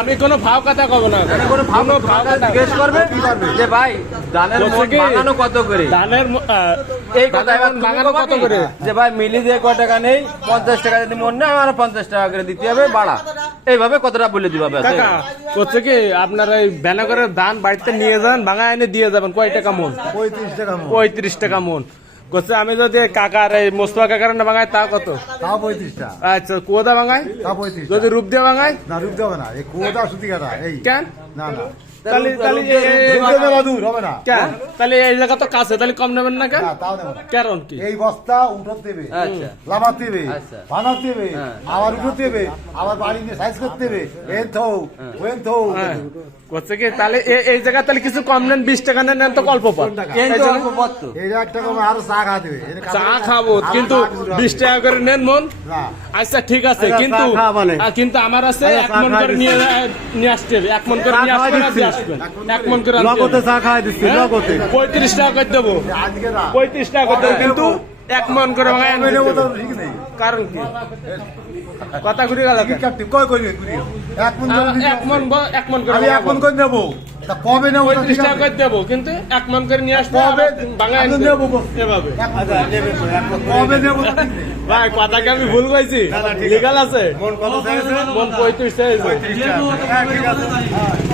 আমি কোনো ভাও কথা কব না। কোনো ভাব কোনো ভাও কথা জিজ্ঞেস করবে? যে ভাই ধানের বলছে মন কত করে? ধানের এই কথা এবার বাগানো কত করে? যে ভাই মিলি দিয়ে কয় টাকা নেই পঞ্চাশ টাকা যদি মন না আমার পঞ্চাশ টাকা করে দিতে হবে বাড়া। এইভাবে কতটা বলে দিবা করছে কি আপনার এই ব্যানাগরের ধান বাড়িতে নিয়ে যান ভাঙা এনে দিয়ে যাবেন কয় টাকা মন? পঁয়ত্রিশ টাকা মন। পঁয়ত্রিশ টাকা মন। আমি যদি কাকার এই মোস্তফা কাকার না ভাঙাই তা কত? তাও পঁয়ত্রিশটা। আচ্ছা কুয়োদা ভাঙাই তা পঁয়ত্রিশ যদি রূপ দিয়ে ভাঙাই না রূপ দেবে না। এই কুয়োটা সুতি কাটা এই কেন? না না। তাহলে তাহলে রূপ দিয়ে- এই- রূপ দেবে না। দূর হবে না। কেন তাহলে এই জায়গা তো কাছে তাহলে কম নেবেন না কেন না তাও দেবে না। কারণ কি? এই বস্তা উঠত দেবে আচ্ছা। লাভাতে দেবে। দেবে। আবার উঠতে দেবে আবার বাড়ি নিয়ে সাইজ করতে দেবে এন থৌ ওয়েন থৌ করছে কি? তাহলে এই জায়গা তাহলে কিছু কম নেন বিশ টাকা নেন তো অল্প পথ কিন্তু অল্প এই এক টাকা আরও চা খা দেবে। চা খাব। কিন্তু বিশ টাকা করে নেন মন। আচ্ছা ঠিক আছে আচ্ছা, কিন্তু মানে? কিন্তু আমার আছে আচ্ছা, এক মন করে নিয়ে নিয়ে আসতে হবে এক মন করে চা নিয়ে খাওয়া আসবেন আর দিয়ে দিচ্ছি। আসবেন এক মন করে আনতে লগতে চা খাই দিচ্ছি হ্যাঁ? লগতে পঁয়ত্রিশ টাকা করে দেবো পঁয়ত্রিশ টাকা করে দেবো কবে কিন্তু? এক মন করে কারণ কি কথা ঘুরে গেল কয় করি করি এক মন এক মন এক মন করে আমি এক মন ভাঙাবো। করে নেব কবে নেব পঁয়ত্রিশ টাকা করে দেবো কিন্তু এক মন করে নিয়ে আসতে কবে নেব এভাবে মন মন কবে ভাই কথাকে আমি ভুল কইছি। লিগাল আছে মন কত মন পঁয়ত্রিশ চাইছে হ্যাঁ